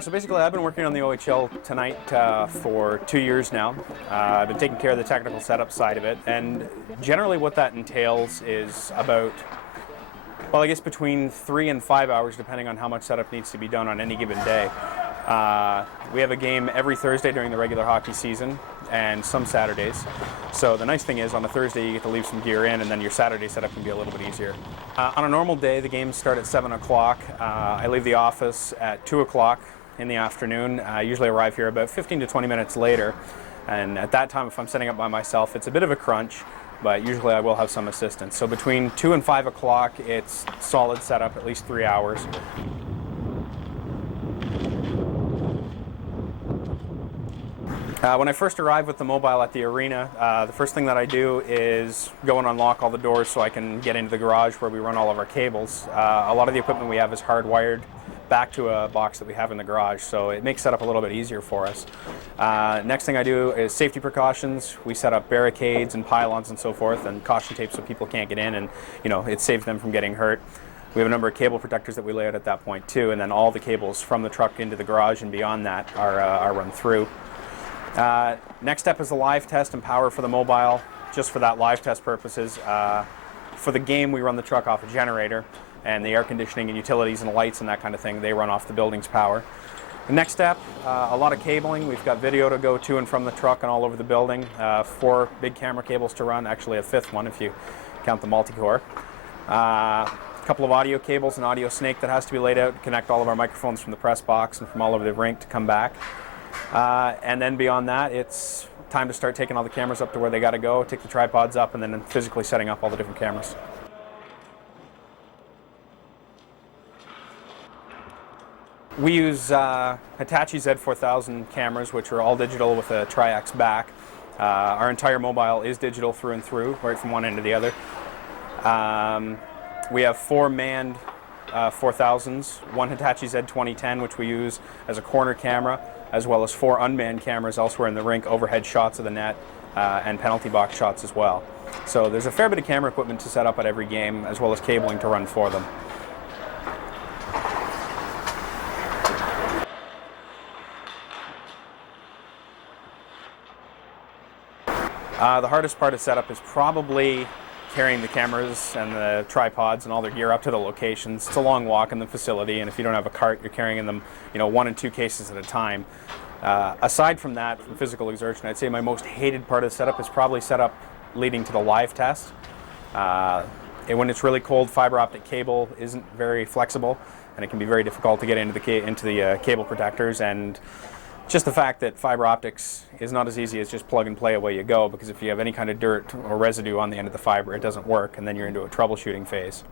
So basically, I've been working on the OHL tonight for 2 years now. I've been taking care of the technical setup side of it, and generally what that entails is about, well, I guess between 3 and 5 hours, depending on how much setup needs to be done on any given day. We have a game every Thursday during the regular hockey season, and some Saturdays. So the nice thing is, on a Thursday you get to leave some gear in, and then your Saturday setup can be a little bit easier. On a normal day, the games start at 7 o'clock. I leave the office at 2 o'clock in the afternoon. I usually arrive here about 15 to 20 minutes later, and at that time, if I'm setting up by myself, it's a bit of a crunch, but usually I will have some assistance. So between 2 and 5 o'clock, it's solid setup, at least 3 hours. When I first arrive with the mobile at the arena, the first thing that I do is go and unlock all the doors so I can get into the garage where we run all of our cables. A lot of the equipment we have is hardwired back to a box that we have in the garage, so it makes setup a little bit easier for us. Next thing I do is safety precautions. We set up barricades and pylons and so forth, and caution tape so people can't get in, and it saves them from getting hurt. We have a number of cable protectors that we lay out at that point too, and then all the cables from the truck into the garage and beyond that are run through. Next step is the live test and power for the mobile, just for that live test purposes. For the game, we run the truck off a generator, and the air conditioning and utilities and lights and that kind of thing, they run off the building's power. The next step, a lot of cabling. We've got video to go to and from the truck and all over the building. 4 big camera cables to run, actually a 5th one if you count the multi-core. A couple of audio cables, an audio snake that has to be laid out to connect all of our microphones from the press box and from all over the rink to come back. And then beyond that, it's time to start taking all the cameras up to where they got to go, take the tripods up, and then physically setting up all the different cameras. We use Hitachi Z4000 cameras, which are all digital with a Tri-X back. Our entire mobile is digital through and through, right from one end to the other. We have 4 manned 4000s, one Hitachi Z2010, which we use as a corner camera, as well as 4 unmanned cameras elsewhere in the rink, overhead shots of the net, and penalty box shots as well. So there's a fair bit of camera equipment to set up at every game, as well as cabling to run for them. The hardest part of setup is probably carrying the cameras and the tripods and all their gear up to the locations. It's a long walk in the facility, and if you don't have a cart, you're carrying them, 1 and 2 cases at a time. Aside from that, from physical exertion, I'd say my most hated part of the setup is probably setup leading to the live test. When it's really cold, fiber optic cable isn't very flexible, and it can be very difficult to get into the cable protectors, and just the fact that fiber optics is not as easy as just plug and play away you go, because if you have any kind of dirt or residue on the end of the fiber, it doesn't work, and then you're into a troubleshooting phase.